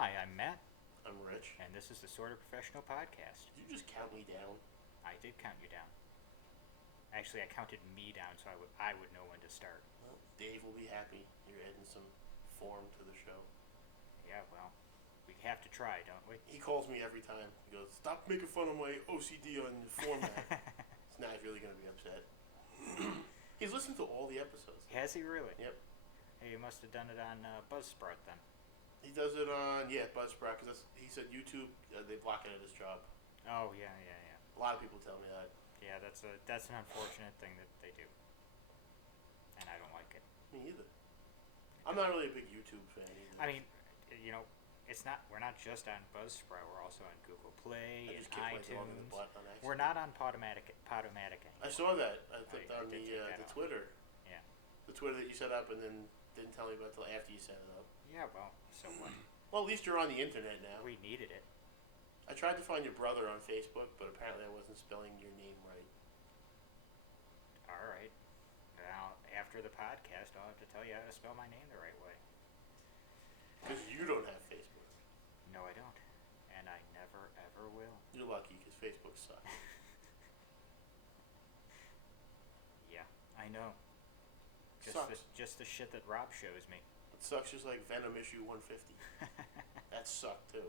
Hi, I'm Matt, I'm Rich. and this is the Sorta Professional Podcast. Did you just count me down? I did count you down. Actually, I counted me down so I would know when to start. Well, Dave will be happy. You're adding some form to the show. Yeah, well, we have to try, don't we? He calls me every time. He goes, "Stop making fun of my OCD on the format." So now he's really going to be upset. He's listened to all the episodes. Has he really? Yep. Hey, you must have done it on Buzzsprout then. He does it on, Buzzsprout, because he said YouTube, they block it at his job. Oh, yeah. A lot of people tell me that. Yeah, that's an unfortunate thing that they do. And I don't like it. Me either. I'm not really a big YouTube fan either. I mean, we're not just on Buzzsprout, we're also on Google Play I and just kicked my dog in the iTunes. butt on accident. We're not on Podomatic anymore. I saw that. I clicked I on did take that the off. Twitter. Yeah. The Twitter that you set up and then didn't tell me about till after you set it up. Yeah, well, so what? Well, at least you're on the internet now. We needed it. I tried to find your brother on Facebook, but apparently I wasn't spelling your name right. All right. Now, after the podcast, I'll have to tell you how to spell my name the right way. Because you don't have Facebook. No, I don't. And I never, ever will. You're lucky, because Facebook sucks. Yeah, I know. Sucks. Just the shit that Rob shows me. It sucks just like Venom issue 150. That sucked, too.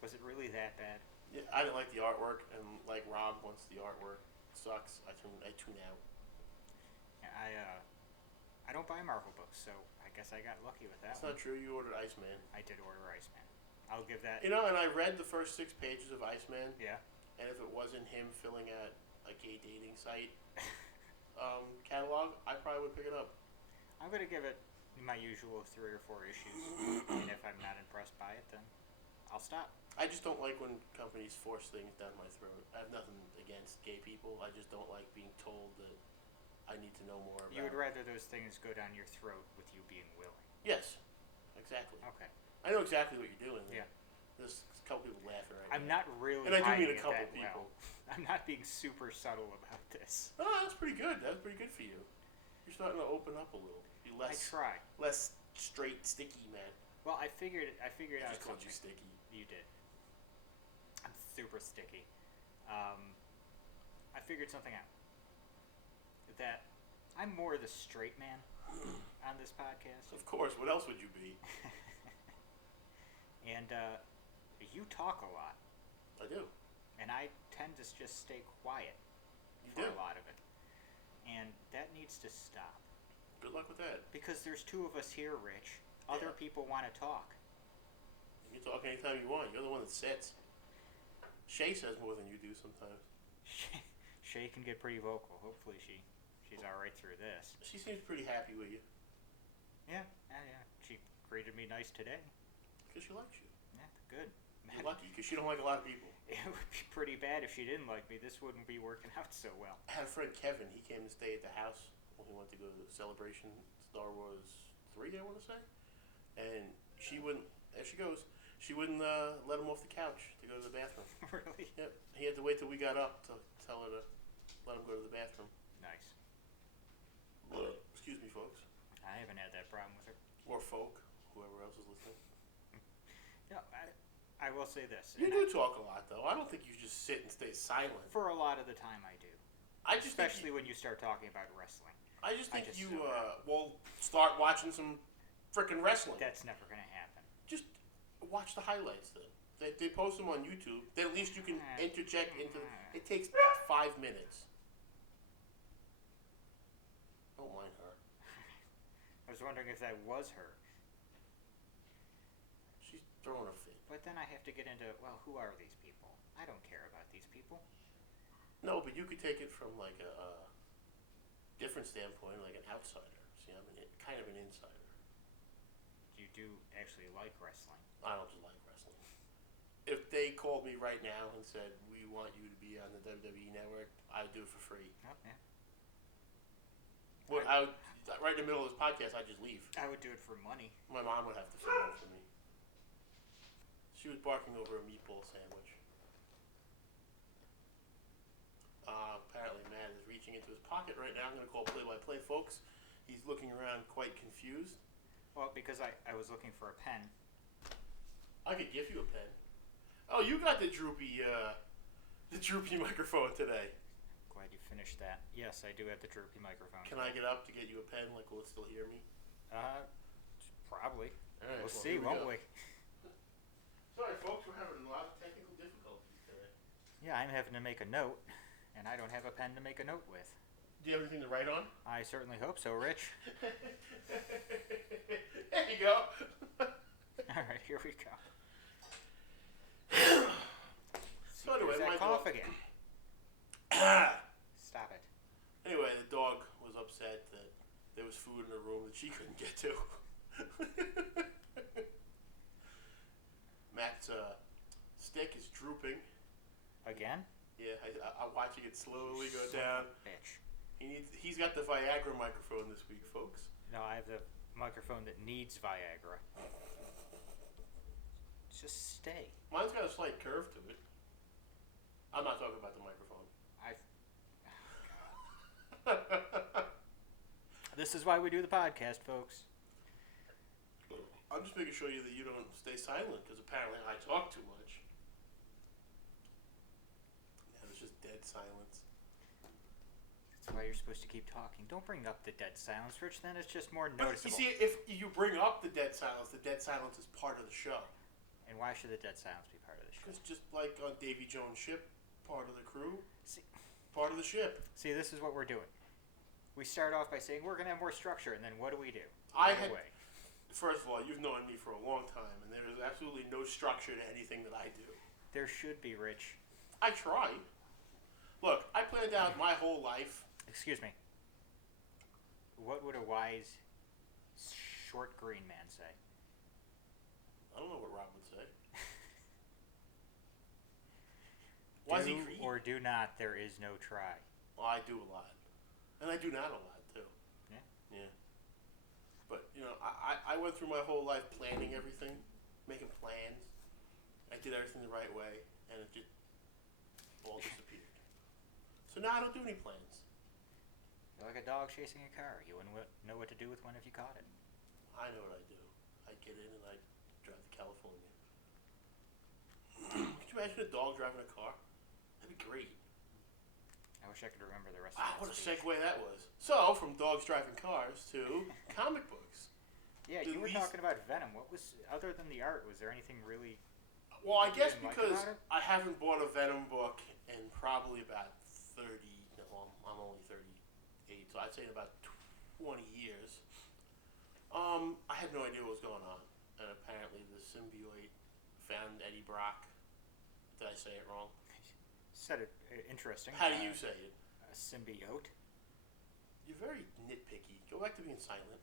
Was it really that bad? Yeah, I didn't like the artwork, and like Rob, once the artwork sucks, I tune out. Yeah, I don't buy Marvel books, so I guess I got lucky with that That's one. not true. You ordered Iceman. I did order Iceman. I'll give that. You know, and I read the first 6 pages of Iceman, Yeah. and if it wasn't him filling out a gay dating site catalog, I probably would pick it up. I'm gonna give it my usual 3 or 4 issues, and if I'm not impressed by it, then I'll stop. I just don't like when companies force things down my throat. I have nothing against gay people. I just don't like being told that I need to know more about. You would rather those things go down your throat with you being willing. Yes, exactly. Okay. I know exactly what you're doing. Yeah. There's a couple people laughing right I'm now. not really And I do hiding mean a it couple that people. well. I'm not being super subtle about this. Oh, that's pretty good. That's pretty good for you. You're starting to open up a little. Be I try. less straight, sticky, man. Well, I figured I out just called something. you sticky. You did. I'm super sticky. I figured something out. That I'm more the straight man on this podcast. Of course. What else would you be? And you talk a lot, I do. and I tend to just stay quiet You for do. a lot of it. And that needs to stop. Good luck with that. Because there's 2 of us here, Rich. Other Yeah. people want to talk. You can talk anytime you want. You're the one that sits. Shay says more than you do sometimes. Shay can get pretty vocal. Hopefully she's all right through this. She seems pretty happy with you Yeah. She greeted me nice today. because she likes you. Yeah, good. You're lucky because she don't like a lot of people. It would be pretty bad if she didn't like me. This wouldn't be working out so well. I had a friend Kevin. He came to stay at the house when he went to go to the Celebration Star Wars 3, I want to say. And she wouldn't. There she goes. She wouldn't let him off the couch to go to the bathroom. Really? Yep. He had to wait till we got up to tell her to let him go to the bathroom. Nice. Excuse me, folks. I haven't had that problem with her. Or folk, whoever else is listening. No, I will say this. You do talk a lot, though. I don't think you just sit and stay silent. For a lot of the time, I do. I just Especially when you start talking about wrestling. I just think I just you don't know. will start watching some frickin' wrestling. That's never going to happen. Just watch the highlights then. They post them on YouTube. Then at least you can interject into. It takes 5 minutes. Don't mind her. I was wondering if that was her. She's throwing a fit. But then I have to get into, well, who are these people? I don't care about these people. No, but you could take it from like a different standpoint, like an outsider. See, I'm kind of an insider. You do actually like wrestling. I don't just like wrestling. If they called me right now and said, "We want you to be on the WWE network," I'd do it for free. Oh, yeah. Well, right in the middle of this podcast, I'd just leave. I would do it for money. My mom would have to film it for me. She was barking over a meatball sandwich. Apparently, Matt is reaching into his pocket right now. I'm going to call play-by-play, folks. He's looking around quite confused. Well, because I was looking for a pen. I could give you a pen. Oh, you got the droopy microphone today. Glad you finished that. Yes, I do have the droopy microphone. Can I get up to get you a pen? Like, will it still hear me? Probably. All right, We'll see, won't we? Sorry, folks, we're having a lot of technical difficulties today. Yeah, I'm having to make a note, and I don't have a pen to make a note with. Do you have anything to write on? I certainly hope so, Rich. There you go. All right, here we go. So anyway, There's my that cough dog. again. Stop it. Anyway, the dog was upset that there was food in her room that she couldn't get to. Matt's stick is drooping. Again? Yeah, I'm watching it slowly go down. Bitch. He's got the Viagra microphone this week, folks. No, I have the microphone that needs Viagra. Just stay. Mine's got a slight curve to it. I'm not talking about the microphone. This is why we do the podcast, folks. I'm just making sure that you don't stay silent, because apparently I talk too much. Yeah, there's just dead silence. That's why you're supposed to keep talking. Don't bring up the dead silence, Rich. Then it's just more noticeable. But you see, if you bring up the dead silence is part of the show. And why should the dead silence be part of the show? Because just like on Davy Jones' ship, part of the crew, See, part of the ship. this is what we're doing. We start off by saying we're going to have more structure, and then what do? First of all, you've known me for a long time, and there is absolutely no structure to anything that I do. There should be, Rich. I try. Look, I planned out my whole life. Excuse me. What would a wise, short green man say? I don't know what Rob would say. Why is he green? Or do not, there is no try. Well, I do a lot. And I do not a lot, too. Yeah? Yeah. But, I went through my whole life planning everything, making plans. I did everything the right way, and it just all disappeared. So now I don't do any plans. You're like a dog chasing a car. You wouldn't know what to do with one if you caught it. I know what I do. I get in and I drive to California. Could you imagine a dog driving a car? That'd be great. I wish I could remember the rest of that What a speech. segue that was. So, from dogs driving cars to comic books. Yeah, you were talking about Venom. What was, other than the art, was there anything really... Well, I guess didn't like because about it? I haven't bought a Venom book in probably about 30, no, I'm only 38, so I'd say in about 20 years. I had no idea what was going on. And apparently the symbiote found Eddie Brock. Did I say it wrong? Said it interesting. How do you say it? A symbiote. You're very nitpicky. Go back to being silent.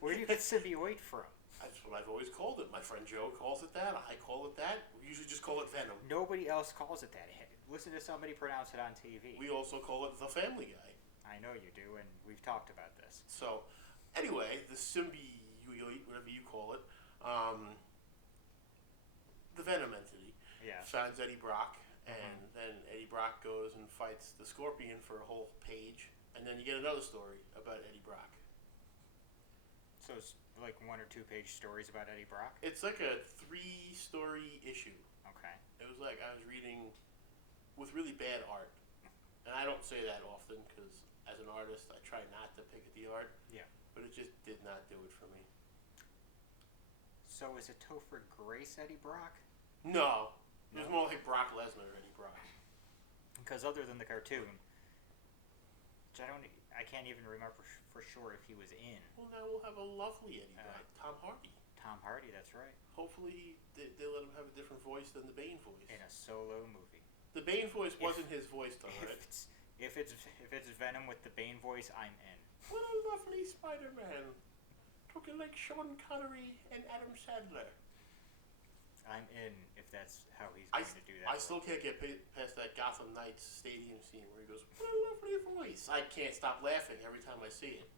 Where do you get symbiote from? That's what I've always called it. My friend Joe calls it that. I call it that. We usually just call it Venom. Nobody else calls it that. Listen to somebody pronounce it on TV. We also call it the Family Guy. I know you do, and we've talked about this. So, anyway, the symbiote, whatever you call it, the Venom entity, finds Eddie Brock, and then Eddie Brock goes and fights the Scorpion for a whole page, and then you get another story about Eddie Brock. So it's like 1 or 2 page stories about Eddie Brock? It's like a 3-story issue. Okay. It was like I was reading with really bad art. And I don't say that often because as an artist I try not to pick at the art. Yeah. But it just did not do it for me. So is it Topher Grace Eddie Brock? No. It was more like Brock Lesnar Eddie Brock. Because other than the cartoon, which I can't even remember for sure if he was in. Well, now we'll have a lovely Eddie Brock. Tom Hardy. Tom Hardy, that's right. Hopefully they let him have a different voice than the Bane voice. In a solo movie. The Bane voice wasn't his voice, though, right? If it's Venom with the Bane voice, I'm in. What a lovely Spider-Man. Talking like Sean Connery and Adam Sandler. I'm in if that's how he's going to do that. I still can't get past that Gotham Knights stadium scene where he goes, what a lovely voice. I can't stop laughing every time I see it.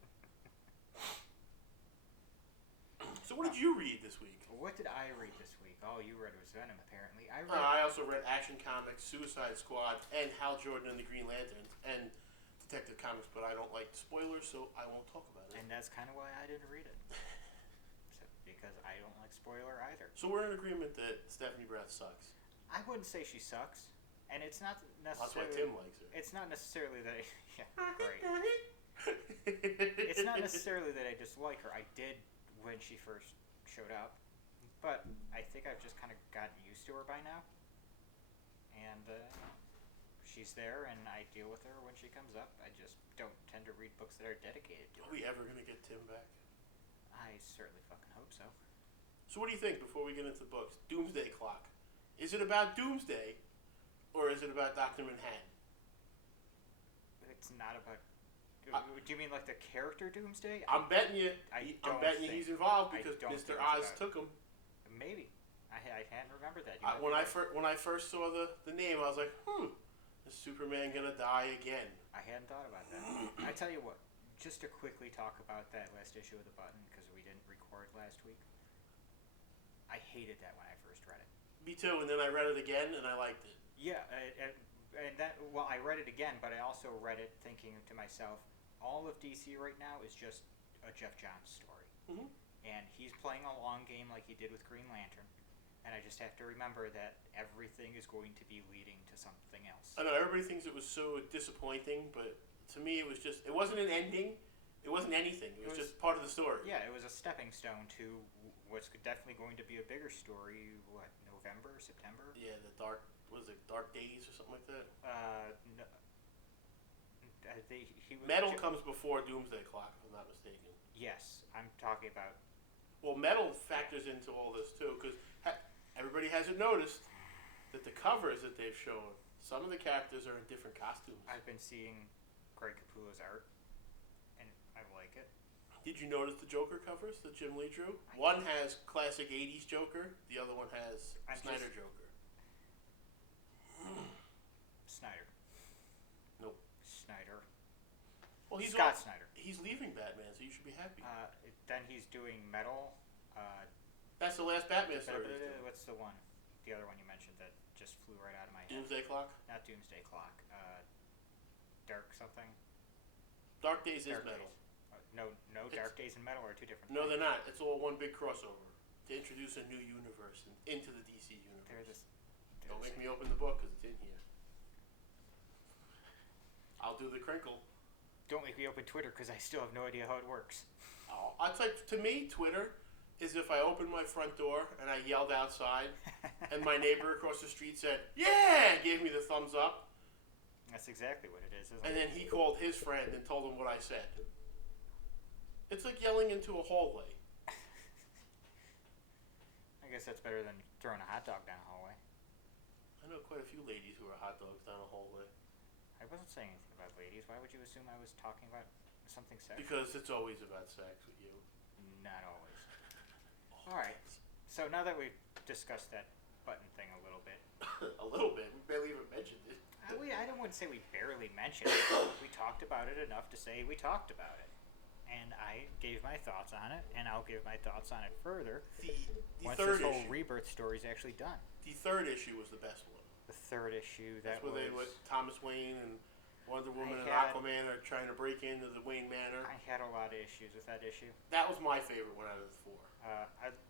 So what did you read this week? What did I read this week? Oh, you read it was Venom, apparently. I also read Action Comics, Suicide Squad, and Hal Jordan and the Green Lanterns. And to Detective Comics, but I don't like spoilers, so I won't talk about it. And that's kind of why I didn't read it. Because I don't like spoiler either. So we're in agreement that Stephanie Brass sucks. I wouldn't say she sucks, and it's not necessarily. That's why Tim likes her. It's not necessarily that. Yeah, great. It's not necessarily that I dislike her. I did when she first showed up, but I think I've just kind of gotten used to her by now, and she's there, and I deal with her when she comes up. I just don't tend to read books that are dedicated to her. Are we ever gonna get Tim back? I certainly fucking hope so. So what do you think before we get into the books? Doomsday Clock. Is it about Doomsday, or is it about Dr. Manhattan? It's not about. Do you mean like the character Doomsday? I'm betting you. I'm betting you he's involved because Mr. Oz took him. Maybe. I hadn't remembered that. When I first saw the name, I was like, is Superman gonna die again? I hadn't thought about that. I tell you what. Just to quickly talk about that last issue of The Button, because we didn't record last week. I hated that when I first read it. Me too, and then I read it again, and I liked it. Yeah, and that, well, I read it again, but I also read it thinking to myself, all of DC right now is just a Jeff Johns story. Mm-hmm. And he's playing a long game like he did with Green Lantern, and I just have to remember that everything is going to be leading to something else. I know, everybody thinks it was so disappointing, but to me it wasn't an ending. It wasn't anything. It was just part of the story. Yeah, it was a stepping stone to what's definitely going to be a bigger story. What, November, September? Yeah, Dark Days or something like that. No, Metal comes before Doomsday Clock, if I'm not mistaken. Yes, I'm talking about. Well, Metal factors into all this too, because everybody hasn't noticed that the covers that they've shown, some of the characters are in different costumes. I've been seeing Greg Capullo's art, and I like it. Did you notice the Joker covers that Jim Lee drew? One has classic 80s Joker, the other one has Snyder Joker. Snyder. Nope. Snyder. Well, he's Scott Snyder. He's leaving Batman, so you should be happy. Then he's doing Metal. That's the last Batman story. What's the one? The other one you mentioned that just flew right out of my head. Doomsday Clock? Not Doomsday Clock. Dark something. Dark Days is Dark Metal. Days. No, Dark Days and Metal are two different No, things. they're not. It's all one big crossover to introduce a new universe into the DC universe. Don't make me open the book because it's in here. I'll do the crinkle. Don't make me open Twitter because I still have no idea how it works. Oh, I'd say to me, Twitter is if I opened my front door and I yelled outside, and my neighbor across the street said, "Yeah!" gave me the thumbs up. That's exactly what it is, isn't And it? then he called his friend and told him what I said. It's like yelling into a hallway. I guess that's better than throwing a hot dog down a hallway. I know quite a few ladies who are hot dogs down a hallway. I wasn't saying anything about ladies. Why would you assume I was talking about something sexual? Because it's always about sex with you. Not always. Alright. So now that we've discussed that button thing a little bit. A little bit. We barely even mentioned it. I don't want to say we barely mentioned it. We talked about it enough to say we talked about it. And I gave my thoughts on it, and I'll give my thoughts on it further The once third this whole issue. Rebirth story is actually done. The third issue was the best one. The third issue, That's where they with Thomas Wayne and Wonder Woman and had- Aquaman are trying to break into the Wayne Manor. I had a lot of issues with that issue. That was my favorite one out of the four.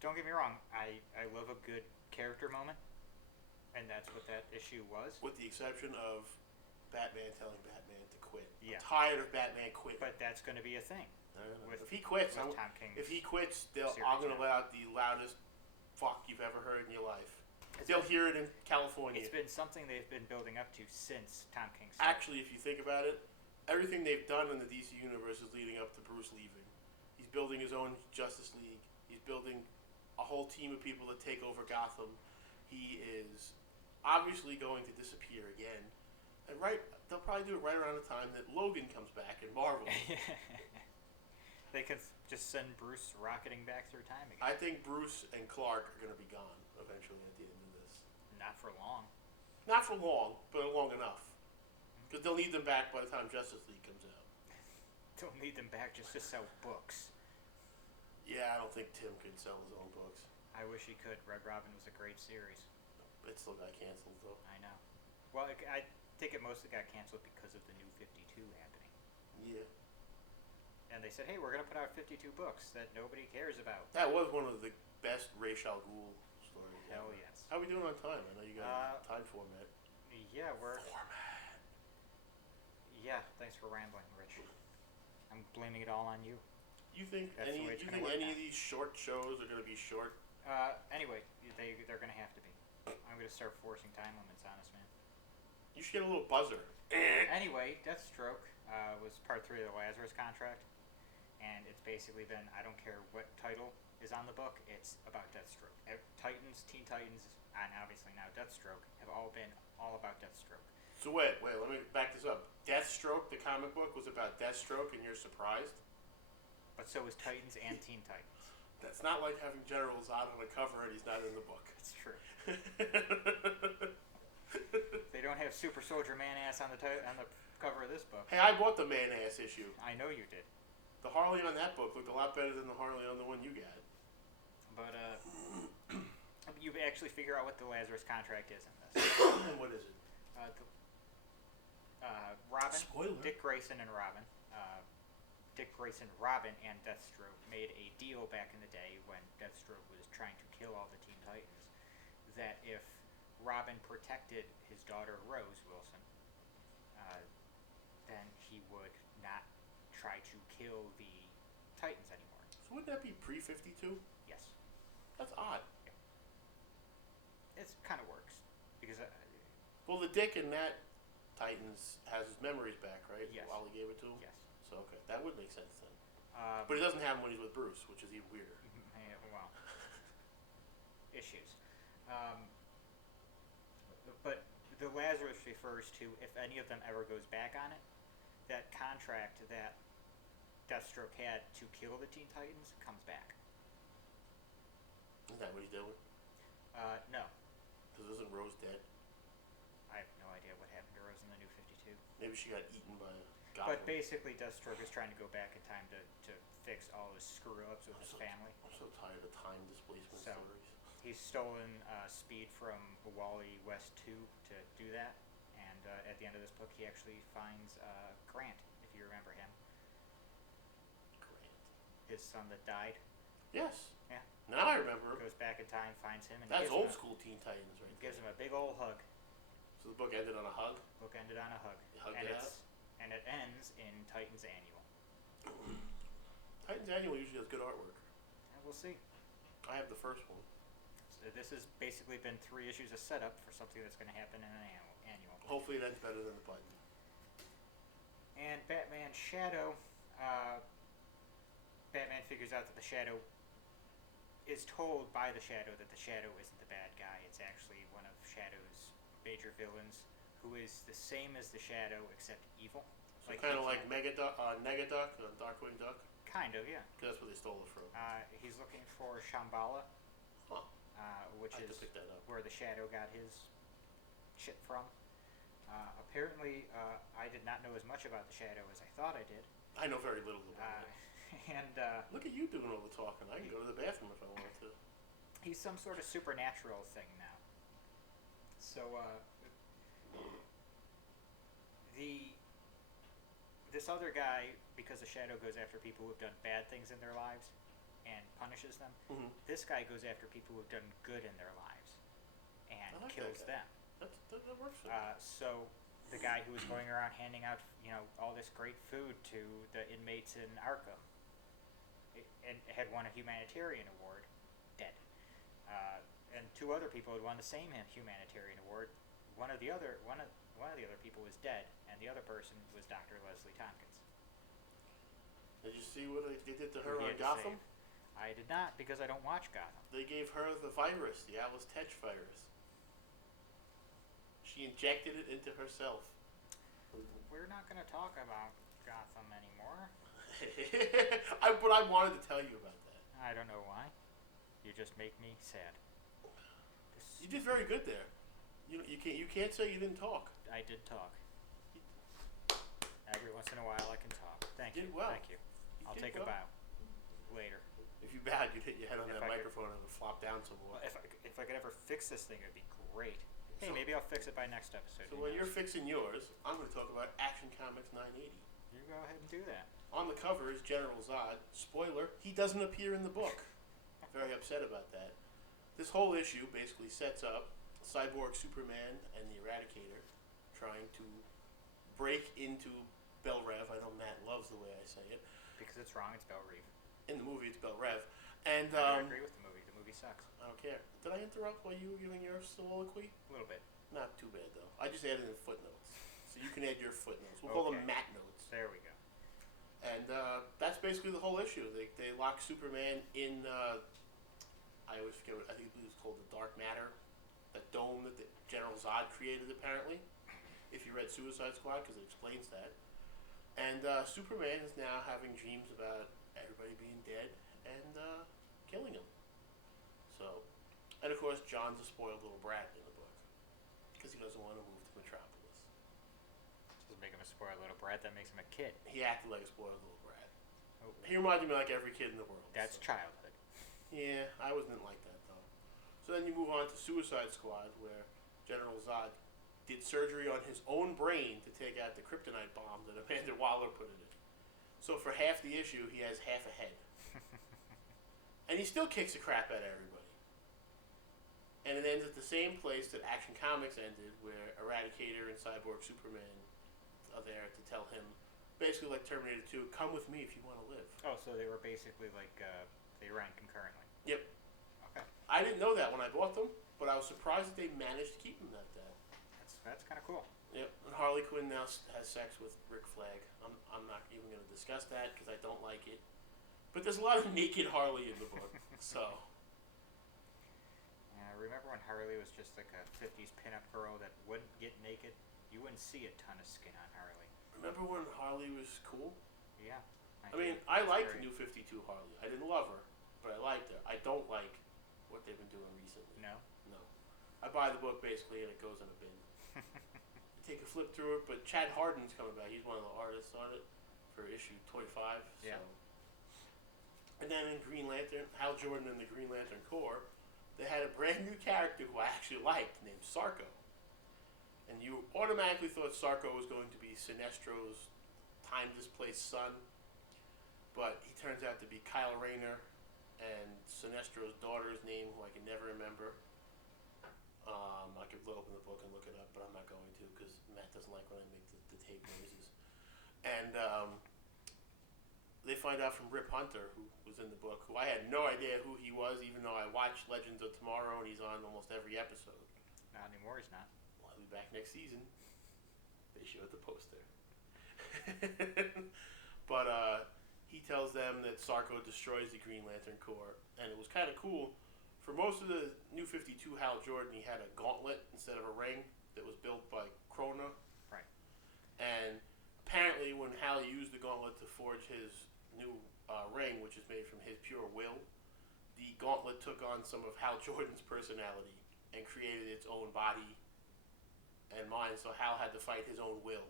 Don't get me wrong, I love a good character moment, and that's what that issue was. With the exception of Batman telling Batman to quit. Yeah. I'm tired of Batman quitting. But that's going to be a thing. If he quits, with Tom King's I'm series going to now. let out the loudest fuck you've ever heard in your life. They'll hear it in California. It's been something they've been building up to since Tom King's. Actually, if you think about it, everything they've done in the DC universe is leading up to Bruce leaving. He's building his own Justice League. He's building a whole team of people to take over Gotham. He is obviously going to disappear again. And they'll probably do it right around the time that Logan comes back in Marvel. They could just send Bruce rocketing back through time again. I think Bruce and Clark are going to be gone eventually at the end of this. Not for long. Not for long, but long enough. Because they'll need them back by the time Justice League comes out. Don't need them back just to sell books. Yeah, I don't think Tim can sell his own books. I wish he could. Red Robin was a great series. It still got canceled, though. I know. Well, I think it mostly got canceled because of the New 52 happening. Yeah. And they said, hey, we're going to put out 52 books that nobody cares about. That was one of the best Ra's al Ghul stories. Hell ever. yes. How are we doing on time? I know you got a time format. Yeah, we're... Format. Yeah, thanks for rambling, Rich. I'm blaming it all on you. You think That's the way it's gonna work any now. of these short shows are going to be short? Anyway, they're going to have to be. I'm going to start forcing time limits on us, man. You should get a little buzzer. Anyway, Deathstroke was part 3 of the Lazarus contract. And it's basically been, I don't care what title is on the book, it's about Deathstroke. Titans, Teen Titans, and obviously now Deathstroke have all been all about Deathstroke. So wait, let me back this up. Deathstroke, the comic book, was about Deathstroke, and you're surprised? But so is Titans and Teen Titans. That's not like having General Zod on the cover and he's not in the book. It's true. They don't have Super Soldier Man-ass on the cover of this book. Hey, I bought the man-ass issue. I know you did. The Harley on that book looked a lot better than the Harley on the one you got. But, you actually figure out what the Lazarus contract is in this. And what is it? Robin, Spoiler. Dick Grayson, and Robin. Dick Grayson, Robin, and Deathstroke made a deal back in the day when Deathstroke was trying to kill all the Teen Titans, that if Robin protected his daughter Rose Wilson, then he would not try to kill the Titans anymore. So wouldn't that be pre-52? Yes. That's odd. It kind of works. Because... well, the Dick in that Titans has his memories back, right? Yes. While he gave it to him? yes. So, okay. That would make sense then. But he doesn't have him when he's with Bruce, which is even weirder. Yeah, well... issues. But the Lazarus refers to, if any of them ever goes back on it, that contract that Deathstroke had to kill the Teen Titans comes back. Isn't that what he's doing? No. Because isn't Rose dead? I have no idea what happened to Rose in the New 52. Maybe she got eaten by a goblin. But basically, Deathstroke is trying to go back in time to fix all his screw-ups with his family. I'm so tired of time displacement So- stories. He's stolen Speed from Wally West 2 to do that. And at the end of this book, he actually finds Grant, if you remember him. Grant. His son that died. Yes. Yeah. Now I remember. Goes back in time, finds him, and That's gives, old him school Teen Titans right gives there. him a big old hug. So the book ended on a hug? Book ended on a hug. You hugged And it out? and it ends in Titans Annual. Titans Annual usually has good artwork. And we'll see. I have the first one. So this has basically been 3 issues of setup for something that's going to happen in an annual. Hopefully that's better than the button. And Batman Shadow, Batman figures out that the Shadow is told by the Shadow that the Shadow isn't the bad guy. It's actually one of Shadow's major villains, who is the same as the Shadow except evil. So kind of like Negaduck, Darkwing Duck. Kind of, yeah. Because that's where they stole it from. He's looking for Shambhala, Huh. which I have is to pick that up. where the Shadow got his shit from. Apparently, I did not know as much about the Shadow as I thought I did. I know very little about it. And Look at you doing all the talking. I can go to the bathroom if I wanted to. he's some sort of supernatural thing now. So, this other guy, because the Shadow goes after people who have done bad things in their lives and punishes them, Mm-hmm. this guy goes after people who have done good in their lives and I like kills that guy. them. That works for me. So the guy who was going around handing out, all this great food to the inmates in Arkham, and had won a humanitarian award, dead. And 2 other people had won the same humanitarian award. One of the other people was dead, and the other person was Dr. Leslie Tompkins. Did you see what they did to who her he on had to Gotham? save. I did not, because I don't watch Gotham. They gave her the virus, the Alice Tetch virus. She injected it into herself. We're not going to talk about Gotham anymore. But I wanted to tell you about that. I don't know why. You just make me sad. You did very good there. You can't say you didn't talk. I did talk. Every once in a while I can talk. Thank You you. did well. Thank you. I'll did take a well. bow later. If you bowed, you'd hit your head on If that I could- microphone and it would flop down some more. Well, if I could ever fix this thing, it'd be great. Hey, So- maybe I'll fix it by next episode. So who while you're knows? fixing yours, I'm going to talk about Action Comics 980. You go ahead and do that. On the cover is General Zod. Spoiler, he doesn't appear in the book. Very upset about that. This whole issue basically sets up Cyborg Superman and the Eradicator trying to break into Bel Rev. I know Matt loves the way I say it. Because it's wrong, it's Bel Reeve. In the movie, it's Bel Rev. And I agree with the movie. The movie sucks. I don't care. Did I interrupt while you were giving your soliloquy? A little bit. Not too bad, though. I just added in footnotes. So you can add your footnotes. We'll call them Matt notes. There we go. And that's basically the whole issue. They lock Superman in, I always forget what, I think it was called the Dark Matter, that dome that the General Zod created, apparently, if you read Suicide Squad, because it explains that. And Superman is now having dreams about everybody being dead and killing him. So, and of course, John's a spoiled little brat in the book, because he doesn't want to move to Metropolis. Doesn't make him a spoiled little brat, that makes him a kid. He acted like a spoiled little brat. Oh. He reminded me like every kid in the world. That's childhood. Yeah, I wasn't like that, though. So then you move on to Suicide Squad, where General Zod did surgery on his own brain to take out the kryptonite bomb that Amanda Waller put in it. So for half the issue, he has half a head. And he still kicks the crap out of everybody. And it ends at the same place that Action Comics ended, where Eradicator and Cyborg Superman are there to tell him, basically like Terminator 2, come with me if you want to live. Oh, so they were basically like, they ran concurrently. Yep. Okay. I didn't know that when I bought them, but I was surprised that they managed to keep them like that. That's kind of cool. Yep. And Harley Quinn now has sex with Rick Flag. I'm not even going to discuss that because I don't like it. But there's a lot of naked Harley in the book, so. Yeah, remember when Harley was just like a 50s pinup girl that wouldn't get naked? You wouldn't see a ton of skin on Harley. Remember when Harley was cool? Yeah. I mean, I like the new 52 Harley. I didn't love her, but I liked her. I don't like what they've been doing recently. No? No. I buy the book basically and it goes in a bin. I take a flip through it, but Chad Hardin's coming back. He's one of the artists on it for issue 25. Yeah. So. And then in Green Lantern, Hal Jordan and the Green Lantern Corps, they had a brand new character who I actually liked named Sarko. And you automatically thought Sarko was going to be Sinestro's time-displaced son, but he turns out to be Kyle Rayner and Sinestro's daughter's name, who I can never remember. I could open the book and look it up, but I'm not going to because Matt doesn't like when I make the tape noises. And they find out from Rip Hunter, who was in the book, who I had no idea who he was, even though I watched Legends of Tomorrow and he's on almost every episode. Not anymore, he's not. Well, he'll be back next season. They showed the poster. But he tells them that Sarko destroys the Green Lantern Corps, and it was kind of cool. For most of the New 52 Hal Jordan, he had a gauntlet instead of a ring that was built by Krona. Right. And apparently when Hal used the gauntlet to forge his new ring, which is made from his pure will, the gauntlet took on some of Hal Jordan's personality and created its own body and mind, so Hal had to fight his own will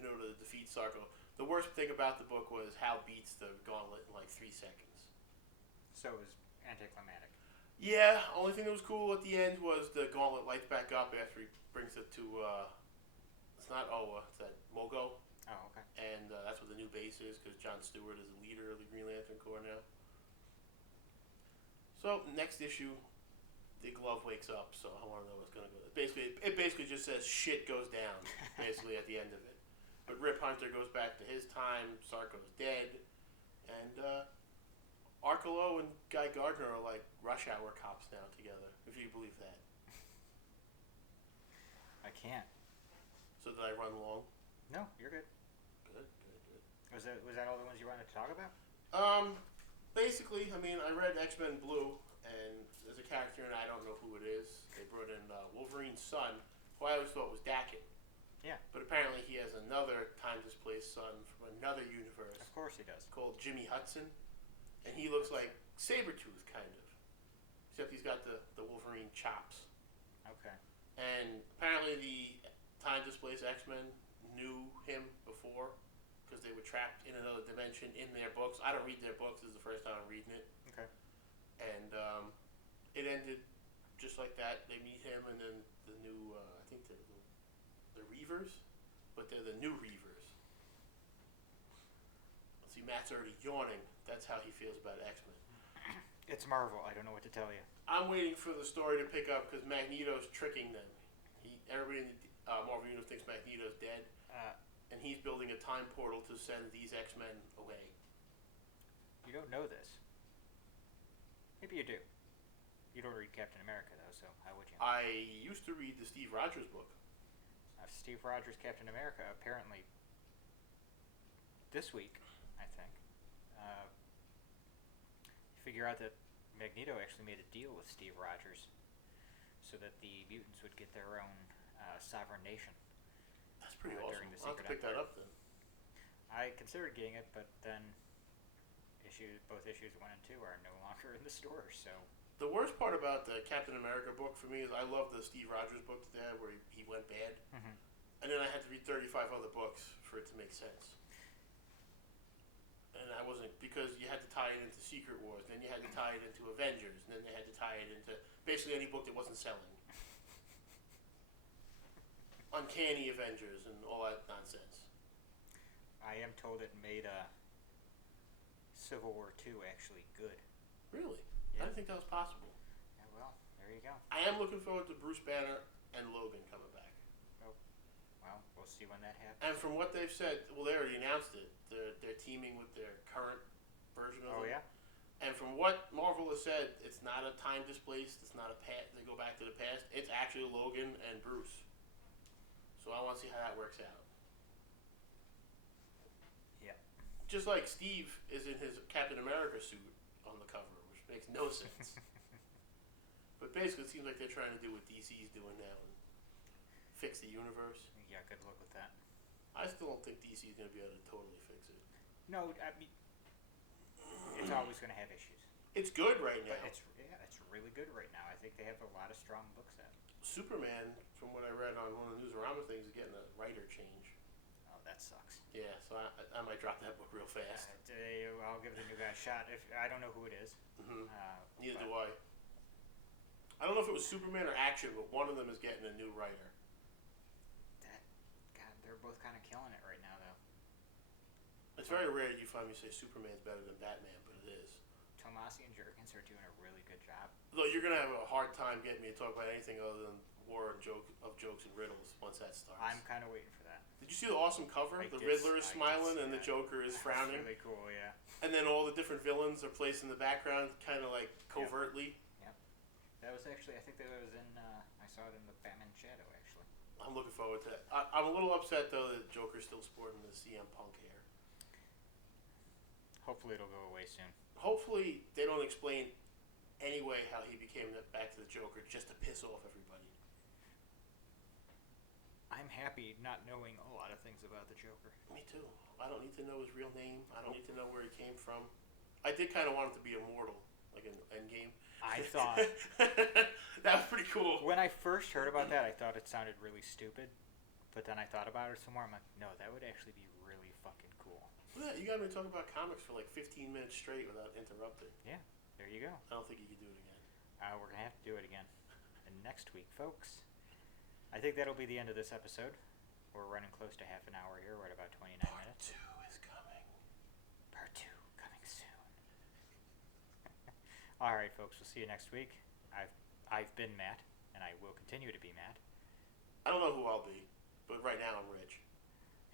in order to defeat Sarko. The worst thing about the book was Hal beats the gauntlet in like 3 seconds. So it was anticlimactic. Yeah, only thing that was cool at the end was the gauntlet lights back up after he brings it to, it's not Oa, it's that Mogo. Oh, okay. And that's what the new base is, because Jon Stewart is the leader of the Green Lantern Corps now. So, next issue, the glove wakes up, so I want to know what's going to go. It basically just says shit goes down, basically, at the end of it. But Rip Hunter goes back to his time, Sarko's dead, and Arkelo and Guy Gardner are like rush hour cops now together, if you believe that. I can't. So did I run long? No, you're good. Good. Was that all the ones you wanted to talk about? Basically, I mean, I read X-Men Blue, and there's a character, and I don't know who it is. They brought in Wolverine's son, who I always thought was Daken. Yeah. But apparently he has another time-displaced son from another universe. Of course he does. Called Jimmy Hudson. And he looks like Sabretooth, kind of. Except he's got the Wolverine chops. Okay. And apparently the time-displaced X-Men knew him before, because they were trapped in another dimension in their books. I don't read their books. This is the first time I'm reading it. Okay. And it ended just like that. They meet him, and then the new, I think they're the Reavers, but they're the new Reavers. See, Matt's already yawning. That's how he feels about X-Men. It's Marvel. I don't know what to tell you. I'm waiting for the story to pick up because Magneto's tricking them. Everybody in the Marvel Universe thinks Magneto's dead, and he's building a time portal to send these X-Men away. You don't know this. Maybe you do. You don't read Captain America, though, so how would you? I used to read the Steve Rogers book. Steve Rogers' Captain America, apparently, this week, I think, you figure out that Magneto actually made a deal with Steve Rogers so that the mutants would get their own sovereign nation. That's pretty awesome. During the I'll have to pick Empire. that up then. I considered getting it, but then both issues 1 and 2 are no longer in the store, so... The worst part about the Captain America book for me is I love the Steve Rogers book that they had where he went bad. Mm-hmm. And then I had to read 35 other books for it to make sense. And I wasn't, because you had to tie it into Secret Wars, then you had to tie it into Avengers, and then they had to tie it into basically any book that wasn't selling. Uncanny Avengers and all that nonsense. I am told it made Civil War II actually good. Really? Yeah. I didn't think that was possible. Yeah, well, there you go. I am looking forward to Bruce Banner and Logan coming back. Oh, well, we'll see when that happens. And from what they've said, well, they already announced it. They're teaming with their current version of Oh, them. yeah? And from what Marvel has said, it's not a time displaced. It's not a they go back to the past. It's actually Logan and Bruce. So I want to see how that works out. Yeah. Just like Steve is in his Captain America suit on the cover, which makes no sense. But basically, it seems like they're trying to do what DC's doing now and fix the universe. Yeah, good luck with that. I still don't think DC's going to be able to totally fix it. No, I mean, it's always going to have issues. It's good right now. But it's really good right now. I think they have a lot of strong books out. Superman, from what I read on one of the Newsarama things, is getting a writer change. Oh, that sucks. Yeah, so I might drop that book real fast. I'll give the new guy a shot. If I don't know who it is. Mm-hmm. Neither do I. I don't know if it was Superman or Action, but one of them is getting a new writer. God, they're both kind of killing it right now, though. It's very rare you find me say Superman's better than Batman, but it is. Tomasi and Jurgens are doing a really good job. Though you're gonna have a hard time getting me to talk about anything other than War of Jokes and Riddles once that starts. I'm kind of waiting for that. Did you see the awesome cover? The Riddler is smiling and the Joker is frowning. That's really cool, yeah. And then all the different villains are placed in the background, kind of like covertly. Yep. That was actually, I think that was in, I saw it in the Batman Shadow, actually. I'm looking forward to that. I'm a little upset, though, that Joker's still sporting the CM Punk hair. Hopefully it'll go away soon. Hopefully they don't explain anyway how he became back to the Joker just to piss off everybody. I'm happy not knowing a lot of things about the Joker. Me too. I don't need to know his real name. I don't need to know where he came from. I did kind of want it to be immortal, like in Endgame. I thought... that was pretty cool. When I first heard about that, I thought it sounded really stupid. But then I thought about it some more. I'm like, no, that would actually be really fucking cool. Yeah, you got me talking about comics for like 15 minutes straight without interrupting. Yeah, there you go. I don't think you could do it again. We're going to have to do it again. And next week, folks, I think that'll be the end of this episode. We're running close to half an hour here. We're at about 29 minutes. Part 2 is coming. Part 2 coming soon. All right, folks. We'll see you next week. I've been Matt, and I will continue to be Matt. I don't know who I'll be, but right now I'm Rich.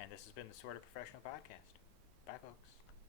And this has been the Sorta Professional Podcast. Bye, folks.